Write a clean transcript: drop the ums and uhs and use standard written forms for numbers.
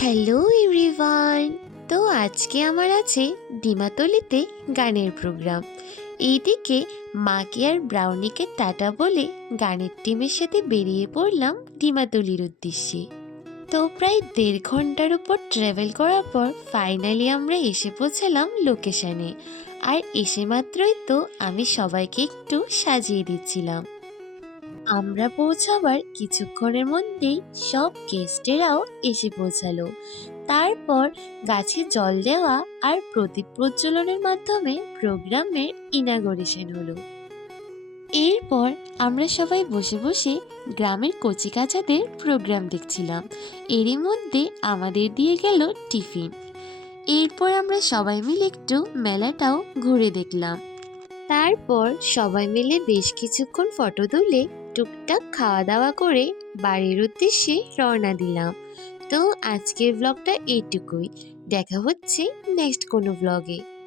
Hello everyone. তো আজকে আমার আছে ডিমাতলিতে গানের প্রোগ্রাম। এইদিকে মাকে আর ব্রাউনিকে টাটা বলে গানের টিমের সাথে বেরিয়ে পড়লাম ডিমাতলির উদ্দেশ্যে। তো প্রায় 1.5 ঘন্টার উপর ট্রাভেল করার পর ফাইনালি আমরা এসে পৌঁছালাম লোকেশনে। আর এসে মাত্রই তো আমি সবাইকে একটু সাজিয়ে দিচ্ছিলাম। আমরা পৌঁছাবার কিছুক্ষণের মধ্যেই সব গেস্টেরাও এসে পৌঁছালো। তারপর গাছে জল দেওয়া আর প্রদীপ প্রজ্বলনের মাধ্যমে প্রোগ্রামের ইনাগোরেশন হলো। এরপর আমরা সবাই বসে বসে গ্রামের কচিকাঁচাদের প্রোগ্রাম দেখছিলাম। এরই মধ্যে আমাদের দিয়ে গেল টিফিন। এরপর আমরা সবাই মিলে একটু মেলাটাও ঘুরে দেখলাম। তারপর সবাই মিলে বেশ কিছুক্ষণ ফটো তুলে টুকটাক খাওয়া দাওয়া করে বাড়ির উদ্দেশ্যে রওনা দিলাম। তো আজকের ব্লগটা এইটুকুই। দেখা হচ্ছে নেক্সট কোনো ব্লগে।